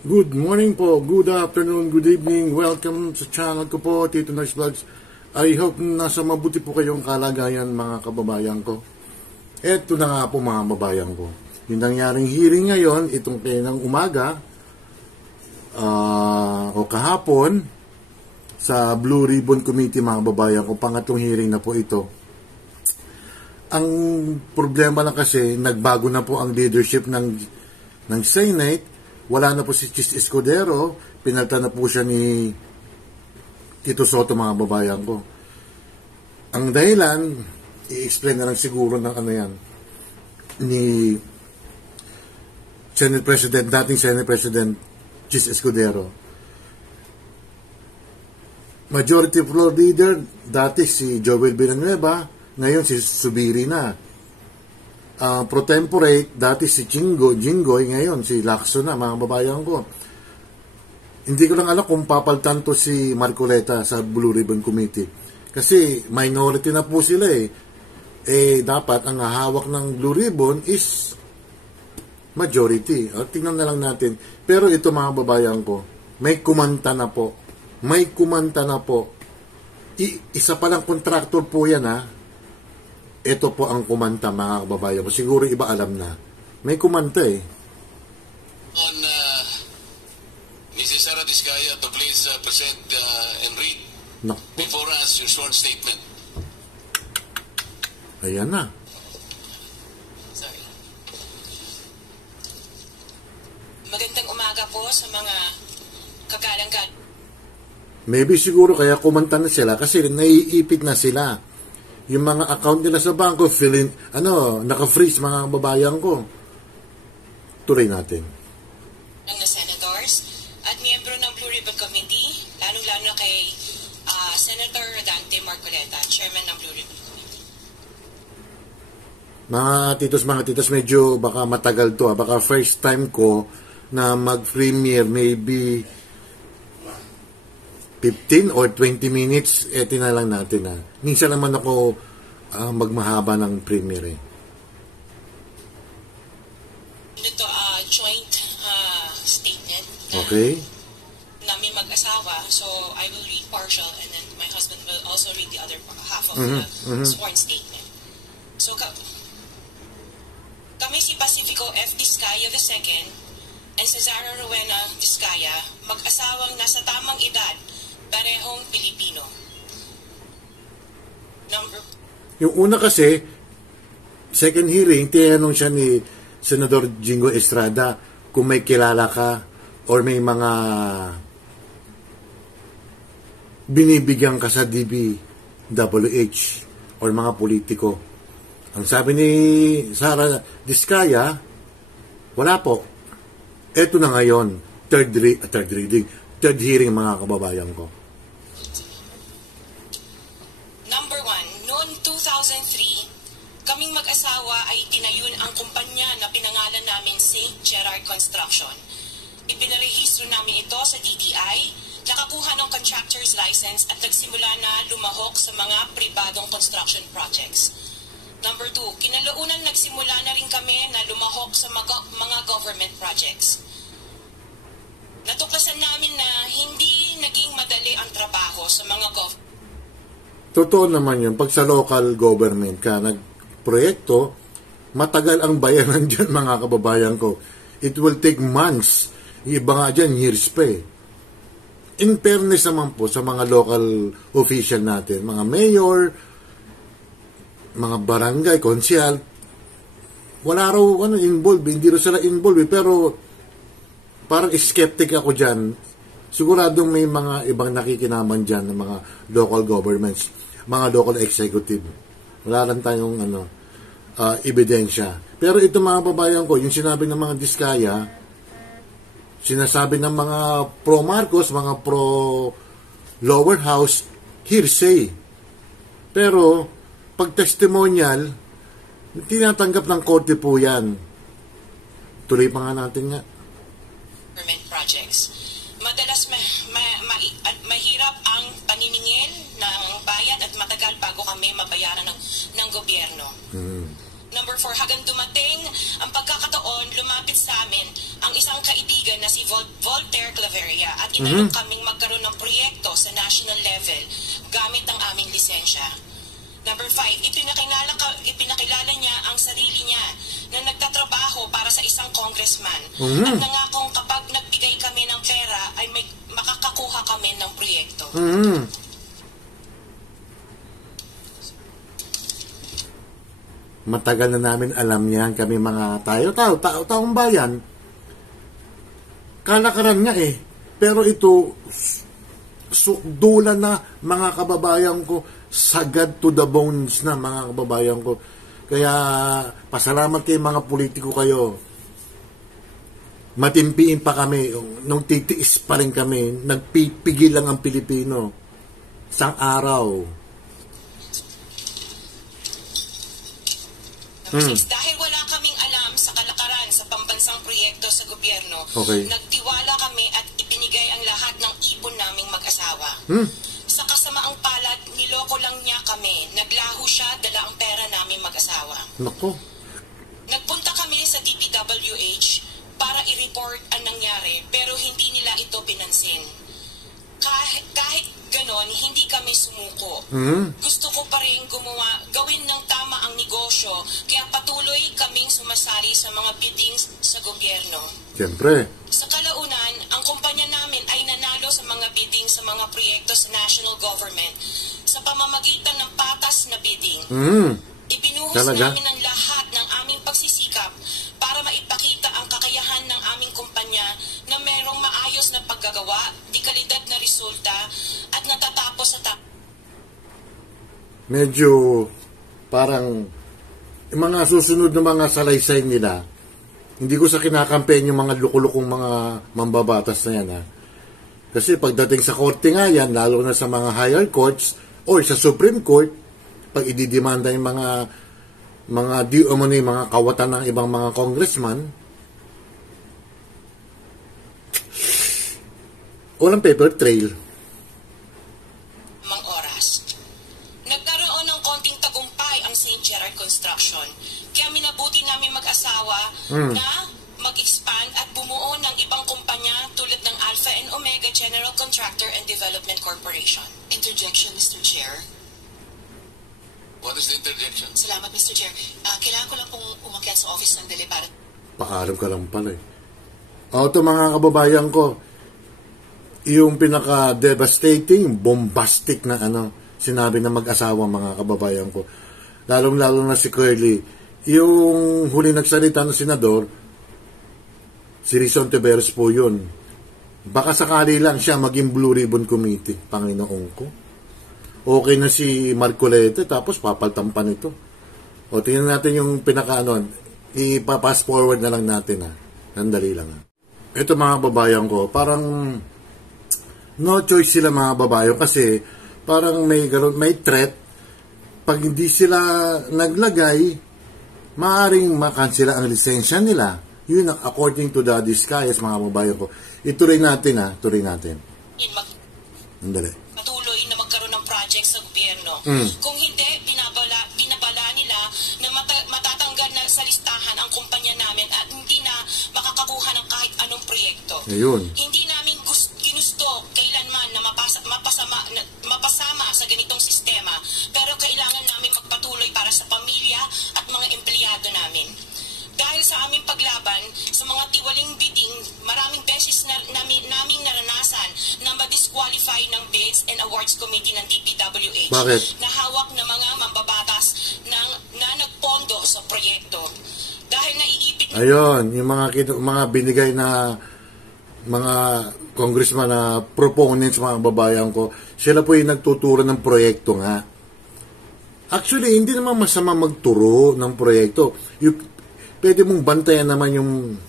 Good morning po, good afternoon, good evening. Welcome sa channel ko po, Tito Nice Vlogs. I hope nasa mabuti po kayong kalagayan mga kababayan ko. Eto na nga po mga kababayan ko. Yung nangyaring hearing ngayon, itong pinang umaga o kahapon sa Blue Ribbon Committee mga kababayan ko. Pangatlong hearing na po ito. Ang problema lang kasi, nagbago na po ang leadership ng Senate. Wala na po si Chis Escudero, pinalta na po siya ni Tito Soto mga babayan ko. Ang dahilan, i-explain na lang siguro ng ano yan, ni Senate President, dating Senate President Chis Escudero. Majority Floor Leader, dati si Joel Villanueva, ngayon si Subiri na. Pro tempore, dati si Jinggoy, ngayon si Lacson na, mga babayan ko. Hindi ko lang alam kung papaltan to si Marcoleta sa Blue Ribbon Committee. Kasi minority na po sila eh. Dapat ang hawak ng Blue Ribbon is majority. Tingnan na lang natin. Pero ito mga babayan ko, may kumanta na po. May kumanta na po. Isa palang contractor po yan ha. Ito po ang kumanta mga kababayan ko. Siguro iba alam na. May kumanta eh. On Mrs. Sara Diskaya to please present and read before us your sworn statement. Ayan na. Sorry. Magandang umaga po sa mga kagalang-gal. Maybe siguro kaya kumanta na sila kasi naiipit na sila. Yung mga account nila sa bangko, naka-freeze mga babayan ko. Tuloy natin. Ng senators at miyembro ng Blue Ribbon Committee, lalong-lalo na kay Senator Dante Marcoleta, Chairman ng Blue Ribbon Committee. Mga titos, medyo baka matagal to. Baka first time ko na mag-premiere, maybe 15 or 20 minutes, na lang natin ha. Minsan naman ako magmahaba ng premiere. Ito joint statement okay. Namin mag-asawa. So I will read partial and then my husband will also read the other half of the sworn statement. So kami si Pacifico F. Diskaya II and Cesara Rowena Diskaya, mag-asawang nasa tamang edad, parehong Pilipino. Yung una kasi, second hearing, tinanong siya ni Senador Jingo Estrada kung may kilala ka or may mga binibigyan ka sa DPWH or mga politiko. Ang sabi ni Sara Diskaya, wala po. Eto na ngayon, third hearing mga kababayan ko. Number 1, noong 2003, kaming mag-asawa ay tinayun ang kumpanya na pinangalan namin si Gerard Construction. Ipinarehistro namin ito sa DTI, nakakuha ng contractor's license at nagsimula na lumahok sa mga pribadong construction projects. Number 2, kinalaunan nagsimula na rin kami na lumahok sa mga government projects. Natuklasan namin na hindi naging madali ang trabaho sa mga government. Totoo naman yun. Pag sa local government ka nagproyekto, matagal ang bayaran dyan mga kababayan ko. It will take months. Iba nga dyan, years pa eh. In fairness naman po sa mga local official natin, mga mayor, mga barangay, konsyal, wala raw involved. Hindi raw sila involved. Pero parang skeptic ako dyan. Siguradong may mga ibang nakikinaman dyan ng mga local governments, mga local executive. Wala lang tayong ebidensya. Pero ito mga babayan ko, yung sinabi ng mga Diskaya, sinasabi ng mga pro-Marcos, mga pro-lower house, hearsay. Pero pag testimonial, tinatanggap ng korte po yan. Tuloy pa nga natin nga. Projects. Madalas mahirap ang paniningil ng bayan at matagal bago kami mabayaran ng gobyerno. Number 4, hanggang dumating ang pagkakataon, lumapit sa amin ang isang kaibigan na si Voltaire Claveria at inalok kaming magkaroon ng proyekto sa national level gamit ang aming lisensya. Number 5, ipinakilala niya ang sarili niya na nagtatrabaho para sa isang congressman at nangakong kapag nagbigay kami ng pera ay makakakuha kami ng proyekto. Matagal na namin alam yan, kami mga taong bayan. Kalakaran nga eh. Pero ito, sukdulan na mga kababayan ko, sagad to the bones na mga kababayan ko. Kaya pasalamat kay mga politiko kayo. Matimpiin pa kami, nung titiis pa rin kami, nagpipigil lang ang Pilipino. Isang araw. Dahil wala kaming alam sa kalakaran sa pambansang proyekto sa gobyerno, nagtiwala kami at ibinigay ang lahat ng ipon naming mag-asawa. Sa kasamaang palad, niloko lang niya kami. Naglaho siya, dala ang pera namin mag-asawa. Nako. Nagpunta kami sa DPWH para i-report ang nangyari, pero hindi nila ito pinansin. Kahit ganon, hindi kami sumuko. Gusto ko pa rin gawin ng tama ang negosyo, kaya patuloy kaming sumasali sa mga biddings sa gobyerno. Siyempre. Sa kalaunan, ang kumpanya namin ay nanalo sa mga bidding sa mga proyekto sa national government sa pamamagitan ng patas na bidding. Ibinuhos namin ang lahat ng aming pagsisikap para maipakita ang kakayahan ng aming kumpanya na merong maayos na paggagawa, di kalidad na resulta, at natatapos sa medyo parang yung mga susunod na mga salaysay nila, hindi ko sa kinakampen yung mga lukulukong mga mambabatas na yan. Kasi pagdating sa korte nga yan, lalo na sa mga higher courts or sa Supreme Court, pag ididimanda yung mga kawatan ng ibang mga congressman, walang paper trail. Mang oras. Nagkaroon ng konting tagumpay ang St. Gerard Construction, kaya minabuti namin mag-asawa na mag-expand at bumuo ng ibang kumpanya tulad ng Alpha and Omega General Contractor and Development Corporation. Interjection, Mr. Chair. What is the interjection? Salamat, Mr. Chair. Kailangan ko lang pong umakyat sa office ng Dele para... Pakaalam ka lang pala eh. Ito mga kababayan ko, yung pinaka-devastating, bombastic na sinabi ng mag-asawa mga kababayan ko. Lalong-lalo na si Curly. Yung huli nagsalita ng senador, si Rizon Tiveros po yun. Baka sakali lang siya maging Blue Ribbon Committee, Panginoon ko. Okay na si Marcoleta, tapos papaltan pa nito. O, tingnan natin yung ipa-pass forward na lang natin Nandali lang Ito mga babayan ko, parang no choice sila mga babayan kasi parang may threat. Pag hindi sila naglagay, maaaring makansela ang lisensya nila. Yun ang according to the disguise mga babayan ko. Ituloy natin tuloy natin. Nandali. Sa gobyerno. Kung hindi, binabala nila na matatanggal na sa listahan ang kumpanya namin at hindi na makakakuha ng kahit anong proyekto. Ayun. Hindi namin ginusto kailanman na mapasama sa ganitong sistema, pero kailangan namin magpatuloy para sa pamilya at mga empleyado namin. Dahil sa aming paglaban sa mga tiwaling bidding, maraming beses naming naranasan na ma-disqualify ng Bids and Awards Committee ng DPWH. Bakit? Na hawak ng mga mambabatas na nagpondo sa proyekto. Dahil naiipit... Ayun, yung mga binigay na mga congressman na proponents, mga babayan ko, sila po yung nagtuturo ng proyekto nga. Actually, hindi naman masama magturo ng proyekto. Pwede mong bantayan naman yung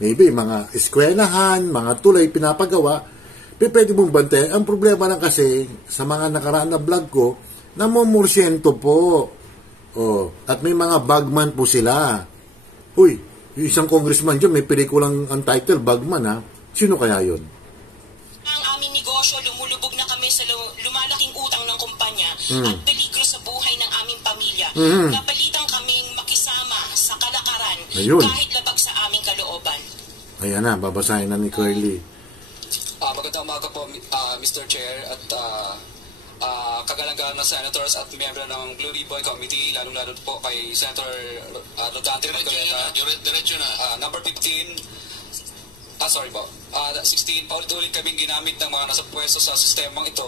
maybe mga eskwelahan, mga tulay pinapagawa. Pwede mong bantayan. Ang problema lang kasi sa mga nakaraan na vlog ko, namumursyento po. At may mga bagman po sila. Uy, yung isang congressman dyan, may pelikulang ang title, Bagman Sino kaya yun? Ang aming negosyo, lumulubog na kami sa lumalaking utang ng kumpanya at peligro sa buhay ng aming pamilya. Napalitan kaming makisama Ayun. kahit labag sa aming kalooban. Ayan na, babasahin na ni Curly. Magandang umaga po, Mr. Chair at kagalang-galang na senators at miyembro ng Blue Ribbon Committee, lalong-lalo po kay Senator Rodante Marcoleta. Diretso na. Number 15, 16, paulit-ulit kaming ginamit ng mga nasa pwesto sa sistemang ito.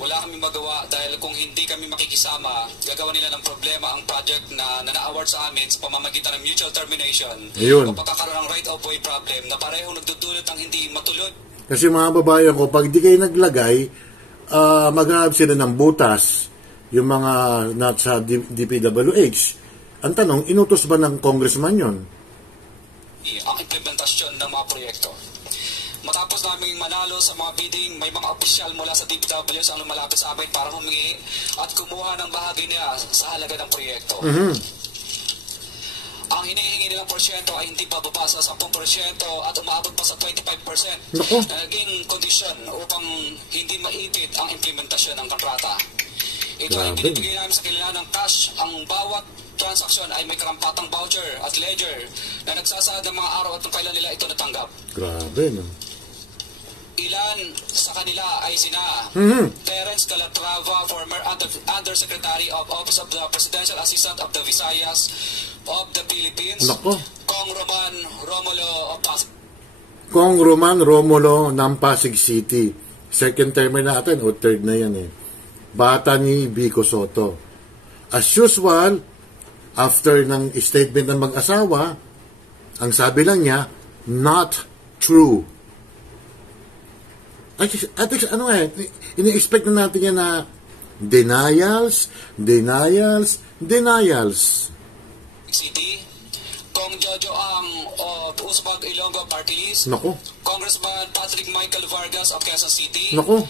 Wala kaming magawa dahil kung hindi kami makikisama, gagawa nila ng problema ang project na na-award sa amin sa pamamagitan ng mutual termination o pagkakaroon ng right-of-way problem na parehong nagdudulot ng hindi matulod. Kasi mga babayan ko, pag di kayo naglagay, maghanap sila ng butas, yung mga nasa DPWH. Ang tanong, inutos ba ng congressman yon? Ang implementasyon ng mga proyekto. Matapos naming manalo sa mga bidding, may mga opisyal mula sa DPWs ang lumalapit sa amin para humingi at kumuha ng bahagi niya sa halaga ng proyekto. Ang hinihingi nilang porsyento ay hindi bababa sa 10% at umaabot pa sa 25% na naging kondisyon upang hindi maipit ang implementasyon ng kontrata. Ito ay binibigay namin sa kanila ng cash. Ang bawat transaksyon ay may karampatang voucher at ledger na nagsasaad ng mga araw at kung kailan nila ito natanggap. Grabe, no? Ilan sa kanila ay sina Terence Calatrava, former Undersecretary of Office of the Presidential Assistant of the Visayas of the Philippines. Nako. Kong Roman Romulo of Pasig. Kong Roman Romulo ng Pasig City. Second termer natin o third na yan eh. Bata ni Vico Soto. As usual, after ng statement ng mag-asawa, ang sabi lang niya, not true. At ano ini-expect na natin yan na denials. City, Kong Jojo Ang of Usbag Ilonggo Party List. Nako. Congressman Patrick Michael Vargas of Quezon City. Nako.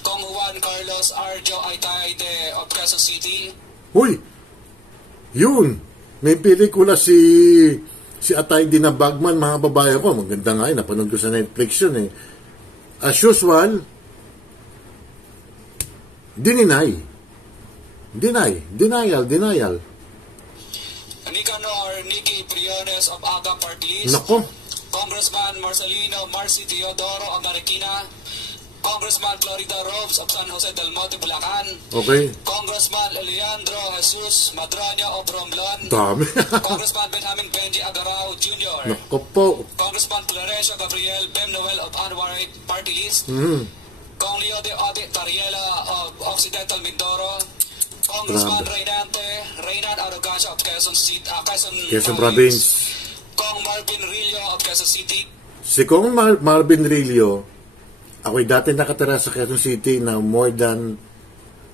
Kong Juan Carlos Arjo Aitayde of Quezon City. Huy! Yun! May pelikula si Atayde na Bagman, mga babae ko. Maganda nga yun. Napanood ko sa Netflix yun eh. As usual, denial. Nikki Briones of Aga Party List. Nako. Congressman Marcelino Marci Teodoro of Marikina. Congressman Florida Robes of San Jose del Monte, Bulacan. Okay. Congressman Leandro Jesus Madrano of Romblon. Dami. Congressman Benjamin Benji Agarao Jr. Nako po. Congressman Florencio Gabriel Bem Noel of Anwar Party List. Kong Leo de Ode Tariela of Occidental Mindoro. Congressman Reynan Arrogancia of Quezon City, Quezon Province. Kong Marvin Rillo of Quezon City. Si Kong Marvin Rillo, ako'y dati nakatira sa Quezon City na more than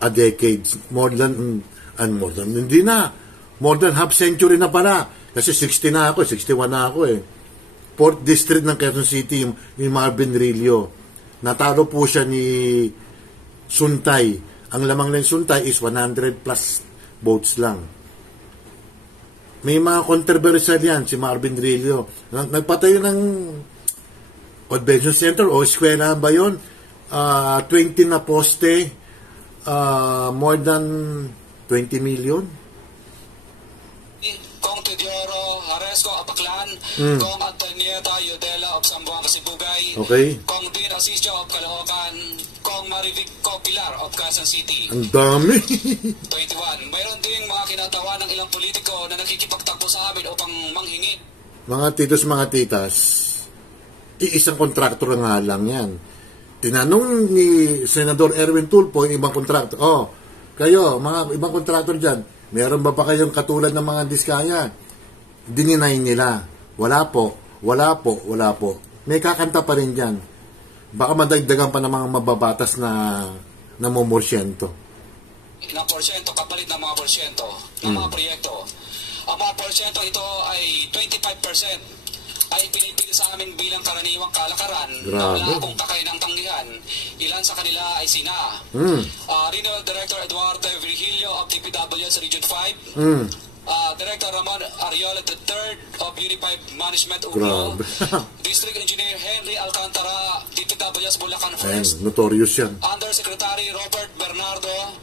a decade. More than half century na pala. Kasi 60 na ako, 61 na ako eh. 4th District ng Quezon City, yung Marvin Rillo. Natalo po siya ni Suntay. Ang lamang ng Suntay is 100 plus votes lang. May mga controversial yan, si Marvin Rillo. Nagpatayo ng convention center o eskwela ba yun? 20 na poste, more than 20 million. Kong Teodoro Haresco Apaklan, Kong Antonieta Yodela of Zamboanga Sibugay, okay. Kong Dean Asisio of Caloocan, Kong Marivic Pilar of Quezon City. Ang dami. 21. Mayroon ding mga kinatawa ng ilang politiko na nakikipagtakbo sa amin upang manghingi. Mga titos, mga titas, iisang kontraktor nga lang yan. Tinanong ni Senador Erwin Tulfo yung ibang kontraktor, kayo, mga ibang kontraktor dyan, meron ba kayong katulad ng mga Diskaya? Dininay nila. Wala po. May kakanta pa rin dyan. Baka madagdagan pa ng mga mababatas na namumorsyento. Na porsyento, kapalit ng mga porsyento ng mga proyekto. Ang mga porsyento ito ay 25% ay pinipili sa amin bilang karaniwang kalakaran na wala akong kakainang tanggihan. Ilan sa kanila ay sina Regional Director Eduardo Virgilio of DPWS Region 5, Director Ramon Ariola III of Unified Management Uglo, District Engineer Henry Alcantara, DPWS Bulacan First, notorious yan. Undersecretary Robert Bernardo,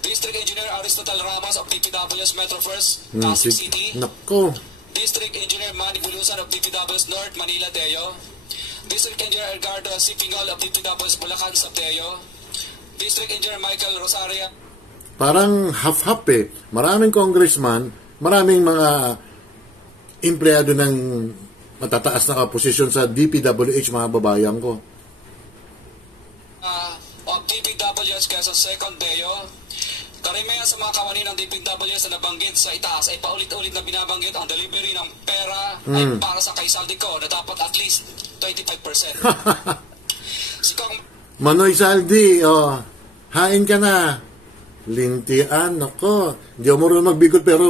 District Engineer Aristotle Ramos of DPWS Metro First, Pasig City, Nako. District Engineer Manny Bulusan of DPW's North Manila, Teo. District Engineer Edgardo Sipingol of DPW's Bulacan, Teo. District Engineer Michael Rosario. Parang half-half eh. Maraming congressman, maraming mga empleyado ng matataas na posisyon sa DPWH, mga babayan ko. Of DPWH Quezon Second, Teo. Karamihan sa mga kawani ng DPWH na nabanggit sa itaas ay paulit-ulit na binabanggit ang delivery ng pera ay para sa kay Saldico na dapat at least 25%. Si Kong Manoy Saldi, hain ka na. Lintian, ako. Hindi ako marunong magbikol pero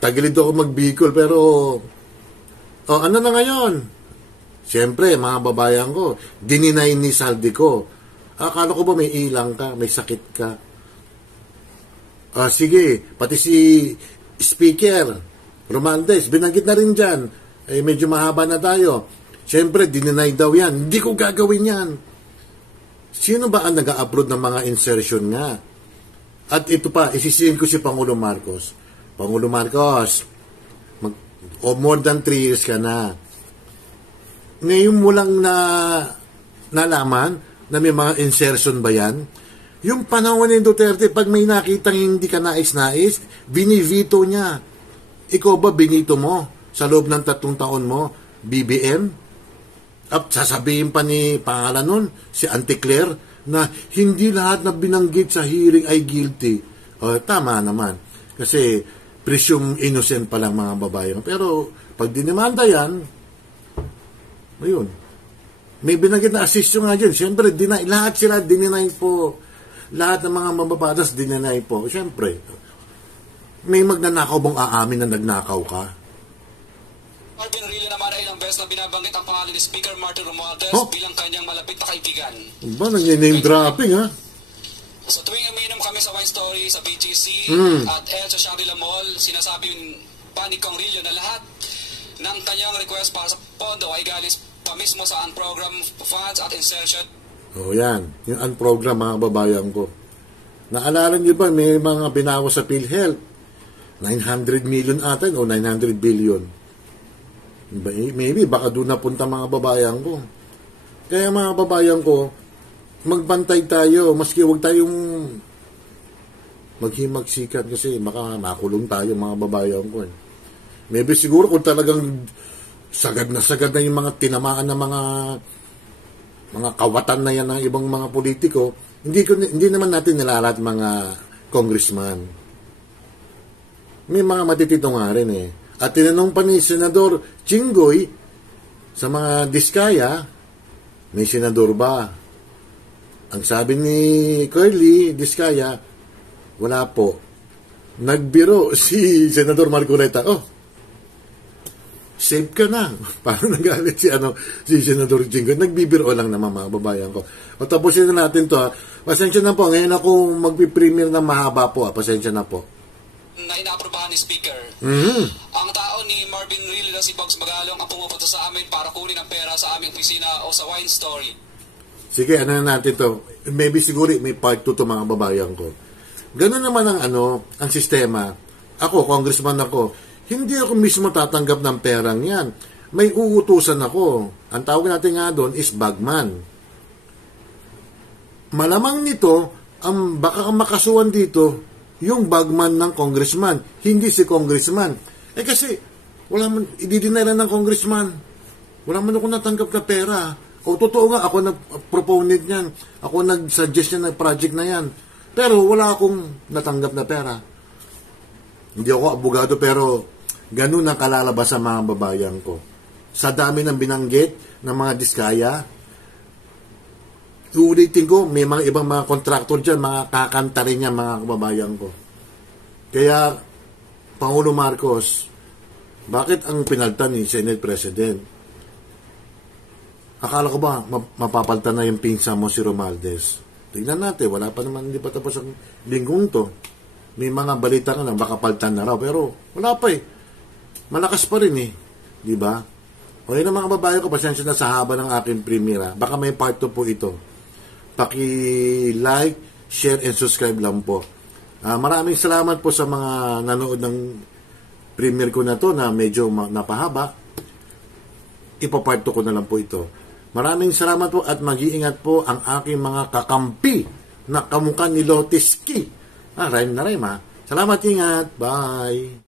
tagilid ako magbikol pero ano na ngayon? Siyempre, mga babayan ko, dininay ni Saldico. Akala ko ba may ilang ka, may sakit ka? Sige, pati si Speaker Romualdez, binanggit na rin dyan. Medyo mahaba na tayo. Siyempre, dininay daw yan. Hindi ko gagawin yan. Sino ba ang nag-upload ng mga insertion nga? At ito pa, isisihin ko si Pangulo Marcos. Pangulo Marcos, more than 3 years ka na. Ngayon mo lang nalaman na may mga insertion ba yan? Yung panahon ni Duterte, pag may nakitang hindi ka nais-nais, binivito niya. Ikaw ba binito mo sa loob ng 3 taon mo, BBM? At sasabihin pa ni pangalan nun, si Auntie Claire, na hindi lahat na binanggit sa hearing ay guilty. Tama naman. Kasi presume innocent pa lang mga babae. Pero pag dinimanda yan, ayun. May binanggit na assist nga dyan. Siyempre, lahat sila dininay po. Lahat ng mga mababatas dininay po. Siyempre, may magnanakaw bang aamin na nagnakaw ka? Marvin Rillo naman ay ilang beses na binabanggit ang pangalan ni Speaker Martin Romualdez bilang kanyang malapit na kaibigan. Ba, nag-name dropping ha? Sa tuwing uminom kami sa Wine Story, sa BGC, at El sa Shangri-La Mall, sinasabi pa ni Kong Rillo na lahat ng kanyang request para sa pondo ay galing pa mismo sa unprogrammed funds at insertion. Yan. Yung unprogram, mga babayan ko. Naalala niyo ba, may mga binawas sa PhilHealth. 900 million ata o 900 billion. Maybe, baka doon napunta mga babayan ko. Kaya mga babayan ko, magbantay tayo. Maski huwag tayong maghimagsikan kasi baka makulong tayo mga babayan ko. Maybe siguro kung talagang sagad na yung mga tinamaan na mga kawatan na yan ng ibang mga politiko, hindi naman natin nilalat mga congressman. May mga matitito nga rin eh. At tinanong pa ni Senador Chingoy sa mga diskaya, may senador ba? Ang sabi ni Curly Diskaya, wala po. Nagbiro si Senador Marcoleta, save ka na. Parang nagalit si Senador Chingoy. Nagbibiro lang naman mga babayan ko. Tapusin na natin to ha. Pasensya na po. Ngayon ako magpipremiere ng mahaba po ha. Pasensya na po. Na inaaprobahan ni Speaker. Ang tao ni Marvin Rillo na si Bugs Magalong ang pumupunta sa amin para kunin ang pera sa aming opisina o sa Wine Story. Sige, ano na natin to. Maybe siguro may part 2 to mga babayan ko. Ganun naman ang sistema. Ako, congressman ako. Hindi ako mismo tatanggap ng perang yan. May uutusan ako. Ang tawag natin nga doon is bagman. Malamang nito, baka makasuhan dito, yung bagman ng congressman, hindi si congressman. Kasi, ididinay lang ng congressman. Wala man ako natanggap na pera. O totoo nga, ako nag-proponent niyan. Ako nag-suggest niya ng project na yan. Pero wala akong natanggap na pera. Hindi ako abogado pero ganun ang kalalabas sa mga babayan ko. Sa dami ng binanggit ng mga diskaya, ulitin ko, may mga ibang mga kontraktor dyan, mga kakanta rin yan, mga kababayan ko. Kaya, Pangulo Marcos, bakit ang pinaltan ni Senate President? Akala ko ba, mapapaltan na yung pinsa mo si Romualdez? Tignan natin, wala pa naman, hindi pa tapos ang linggong to. May mga balita nga lang, baka paltan na raw, pero wala pa eh. Malakas pa rin eh. Di ba? O yun ang mga babae ko, pasensya na sa haba ng aking premiere. Baka may part 2 po ito. Paki-like, share, and subscribe lang po. Maraming salamat po sa mga nanood ng premiere ko na to na medyo napahaba, ipapart 2 ko na lang po ito. Maraming salamat po at mag-iingat po ang aking mga kakampi na kamukha ni Lotis Key. Rhyme na rhyme ha. Salamat, ingat. Bye.